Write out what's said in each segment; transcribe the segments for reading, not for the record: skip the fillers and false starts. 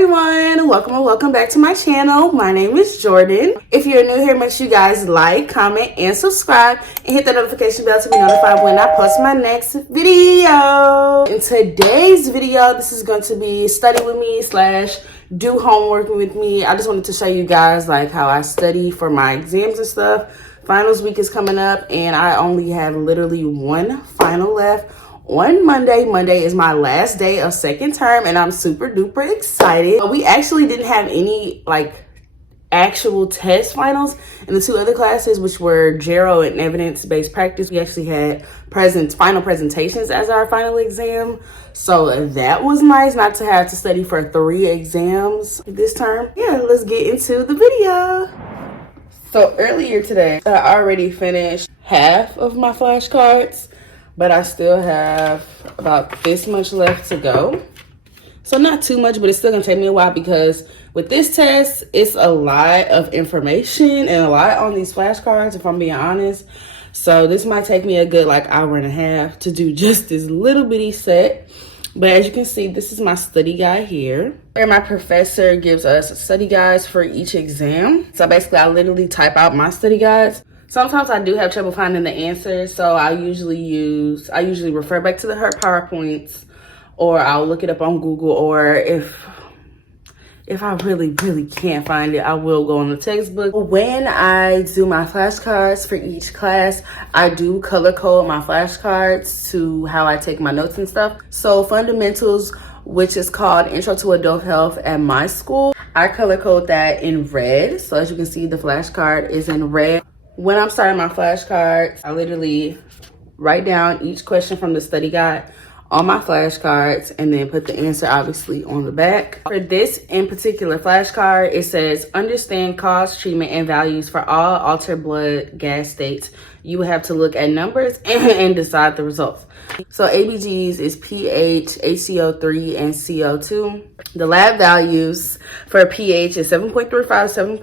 everyone, welcome or welcome back to my channel. My name is Jordan. If you're new here, make sure you guys like, comment, and subscribe, and hit the notification bell to be notified when I post my next video. In today's video, this is going to be study with me / do homework with me. I just wanted to show you guys like how I study for my exams and stuff. Finals week is coming up, and I only have literally one final left on Monday. Monday is my last day of second term, and I'm super duper excited. We actually didn't have any like actual test finals in the two other classes, which were Gero and evidence-based practice. We actually had final presentations as our final exam, so that was nice not to have to study for 3 exams this term. Yeah, let's get into the video. So earlier today, I already finished half of my flashcards, but I still have about this much left to go. So not too much, but it's still gonna take me a while because with this test, it's a lot of information and a lot on these flashcards, if I'm being honest. So this might take me a good like hour and a half to do just this little bitty set. But as you can see, this is my study guide here, where my professor gives us study guides for each exam. So basically, I literally type out my study guides. Sometimes I do have trouble finding the answers, so I usually refer back to her PowerPoints, or I'll look it up on Google, or if I really can't find it, I will go on the textbook. When I do my flashcards for each class, I do color code my flashcards to how I take my notes and stuff. So fundamentals, which is called Intro to Adult Health at my school, I color code that in red. So as you can see, the flashcard is in red. When I'm starting my flashcards, I literally write down each question from the study guide on my flashcards and then put the answer obviously on the back. For this in particular flashcard, it says understand cause, treatment, and values for all altered blood gas states. You will have to look at numbers and decide the results. So ABGs is pH, HCO3, and CO2. The lab values for pH is 7.35,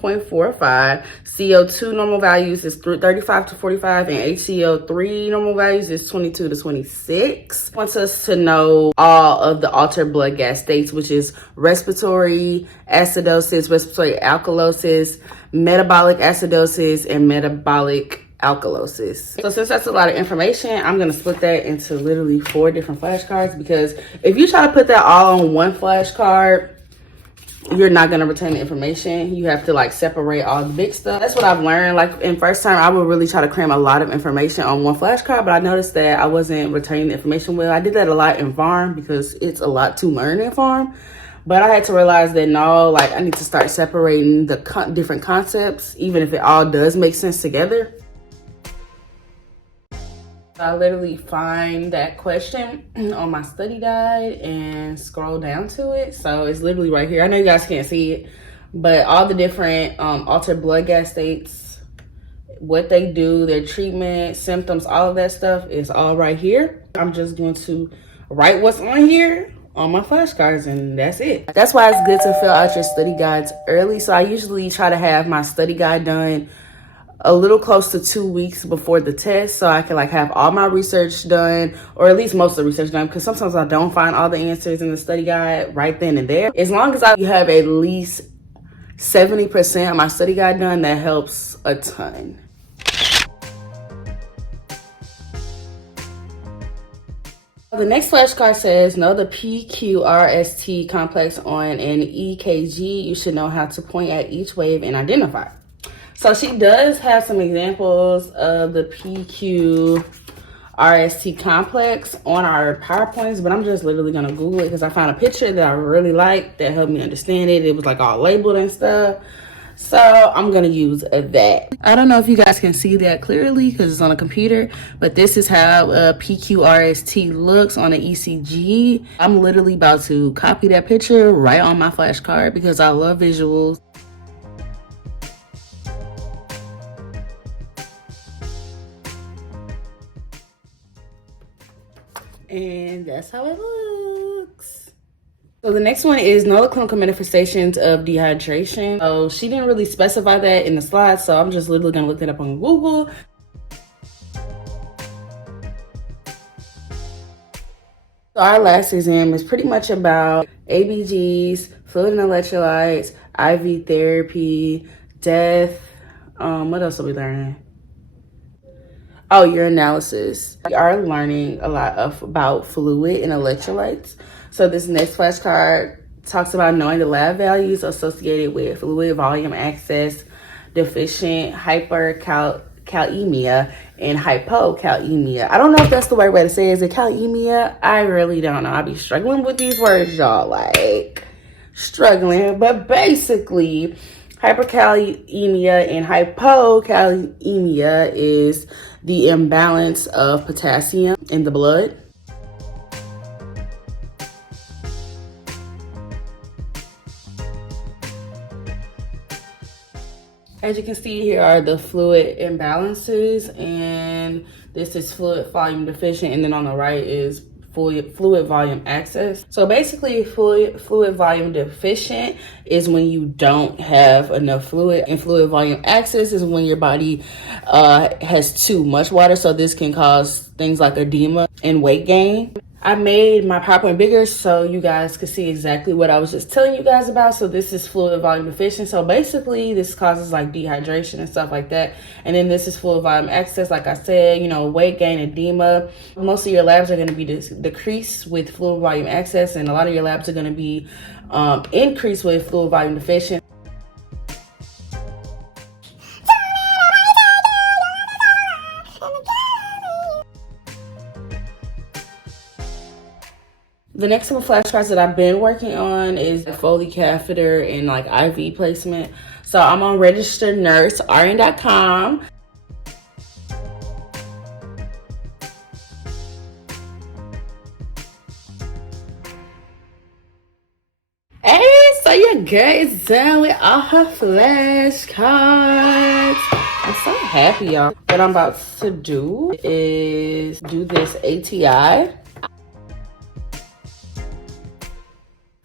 7.45. CO2 normal values is 35 to 45, and HCO3 normal values is 22 to 26. Wants us to know all of the altered blood gas states, which is respiratory acidosis, respiratory alkalosis, metabolic acidosis, and metabolic alkalosis. So since that's a lot of information, I'm gonna split that into literally 4 different flashcards, because if you try to put that all on one flashcard, you're not gonna retain the information. You have to like separate all the big stuff. That's what I've learned. Like in first term, I would really try to cram a lot of information on one flashcard, but I noticed that I wasn't retaining the information well. I did that a lot in farm because it's a lot to learn in farm. But I had to realize that no, like I need to start separating the different concepts, even if it all does make sense together. I literally find that question on my study guide and scroll down to it. So it's literally right here. I know you guys can't see it, but all the different altered blood gas states, what they do, their treatment, symptoms, all of that stuff is all right here. I'm just going to write what's on here on my flashcards, and that's it. That's why it's good to fill out your study guides early. So I usually try to have my study guide done a little close to 2 weeks before the test, so I can like have all my research done, or at least most of the research done, because sometimes I don't find all the answers in the study guide right then and there. As long as I have at least 70% of my study guide done, that helps a ton. The next flashcard says, know the PQRST complex on an EKG. You should know how to point at each wave and identify. So she does have some examples of the PQRST complex on our PowerPoints, but I'm just literally gonna Google it because I found a picture that I really like that helped me understand it. It was like all labeled and stuff. So I'm gonna use that. I don't know if you guys can see that clearly because it's on a computer, but this is how PQRST looks on an ECG. I'm literally about to copy that picture right on my flashcard because I love visuals. And that's how it looks. So the next one is know the clinical manifestations of dehydration. So she didn't really specify that in the slides, so I'm just literally gonna look that up on Google. So our last exam is pretty much about ABGs, fluid and electrolytes, IV therapy, death. What else are we learning? Oh, urinalysis. We are learning a lot about fluid and electrolytes. So this next flashcard talks about knowing the lab values associated with fluid volume access, deficient hyperkalemia, and hypokalemia. I don't know if that's the right way to say it. Is it kalemia? I really don't know. I be struggling with these words, y'all. Like, struggling. But basically, hyperkalemia and hypokalemia is the imbalance of potassium in the blood. As you can see, here are the fluid imbalances, and this is fluid volume deficient, and then on the right is fluid volume access. So basically, fluid volume deficient is when you don't have enough fluid, and fluid volume access is when your body has too much water. So this can cause things like edema and weight gain. I made my PowerPoint bigger so you guys could see exactly what I was just telling you guys about. So this is fluid volume deficient. So basically this causes like dehydration and stuff like that. And then this is fluid volume access. Like I said, you know, weight gain, edema. Most of your labs are going to be decreased with fluid volume access, and a lot of your labs are going to be increased with fluid volume deficient. The next couple flashcards that I've been working on is the Foley catheter and like IV placement. So I'm on registerednurse.rn.com. Hey, so your girl is done with all her flashcards. I'm so happy, y'all. What I'm about to do is do this ATI.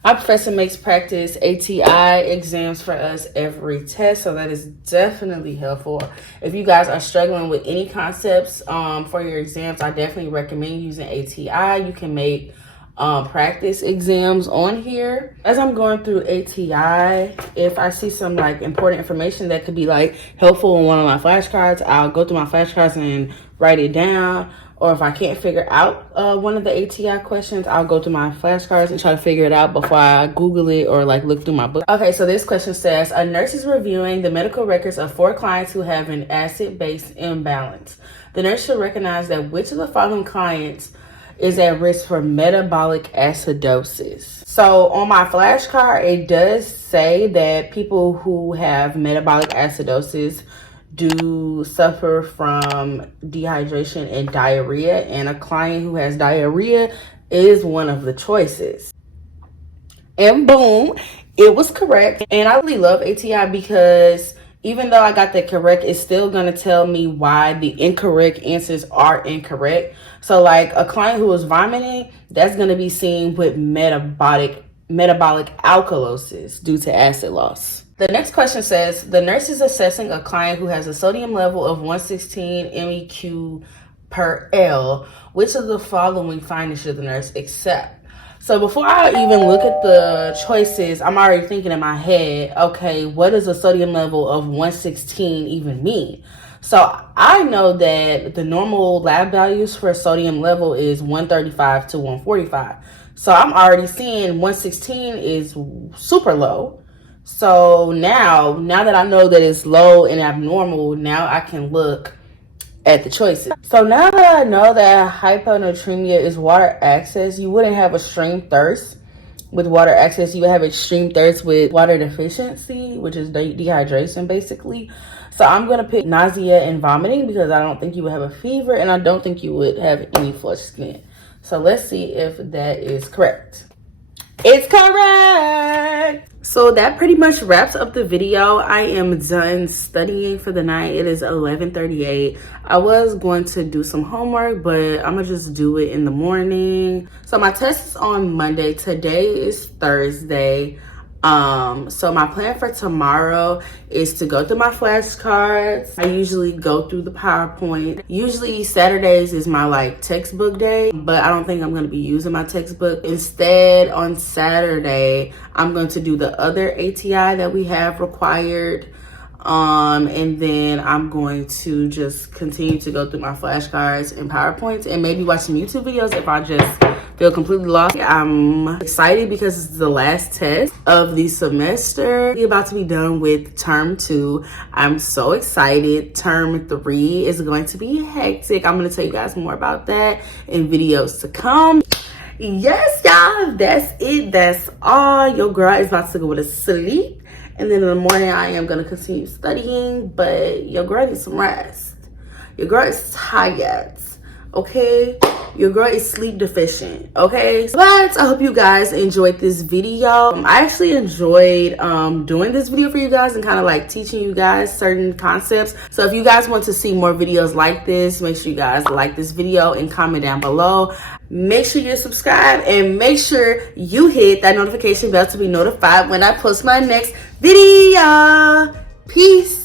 My professor makes practice ATI exams for us every test, so that is definitely helpful. If you guys are struggling with any concepts for your exams, I definitely recommend using ATI. You can make practice exams on here. As I'm going through ATI, if I see some like important information that could be like helpful in one of my flashcards, I'll go through my flashcards and write it down. Or if I can't figure out one of the ATI questions, I'll go to my flashcards and try to figure it out before I Google it or like look through my book. Okay, so this question says, a nurse is reviewing the medical records of 4 clients who have an acid-base imbalance. The nurse should recognize that which of the following clients is at risk for metabolic acidosis. So on my flashcard, it does say that people who have metabolic acidosis do suffer from dehydration and diarrhea, and a client who has diarrhea is one of the choices. And boom, it was correct. And I really love ATI because even though I got that correct, it's still going to tell me why the incorrect answers are incorrect. So like a client who is vomiting, that's going to be seen with metabolic alkalosis due to acid loss. The next question says, the nurse is assessing a client who has a sodium level of 116 MEq per L. Which of the following findings should the nurse accept? So before I even look at the choices, I'm already thinking in my head, okay, what does a sodium level of 116 even mean? So I know that the normal lab values for sodium level is 135 to 145. So I'm already seeing 116 is super low. So now that I know that it's low and abnormal, now I can look at the choices. So now that I know that hyponatremia is water access, you wouldn't have extreme thirst with water access. You would have extreme thirst with water deficiency, which is dehydration basically. So I'm going to pick nausea and vomiting because I don't think you would have a fever and I don't think you would have any flushed skin. So let's see if that is correct. It's correct! So that pretty much wraps up the video. I am done studying for the night. It is 11:38. I was going to do some homework, but I'm gonna just do it in the morning. So my test is on Monday. Today is Thursday. So my plan for tomorrow is to go through my flashcards. I usually go through the PowerPoint. Usually Saturdays is my like textbook day, but I don't think I'm going to be using my textbook. Instead, on Saturday, I'm going to do the other ATI that we have required. And then I'm going to just continue to go through my flashcards and PowerPoints and maybe watch some YouTube videos if I just feel completely lost. I'm excited because it's the last test of the semester. We're about to be done with term 2. I'm so excited. Term 3 is going to be hectic. I'm going to tell you guys more about that in videos to come. Yes, y'all, that's it. That's all. Your girl is about to go to sleep. And then in the morning, I am going to continue studying. But your girl needs some rest. Your girl is tired. Okay? Your girl is sleep deficient. Okay? But I hope you guys enjoyed this video. I actually enjoyed doing this video for you guys and kind of like teaching you guys certain concepts. So if you guys want to see more videos like this, make sure you guys like this video and comment down below. Make sure you subscribe and make sure you hit that notification bell to be notified when I post my next video. Peace.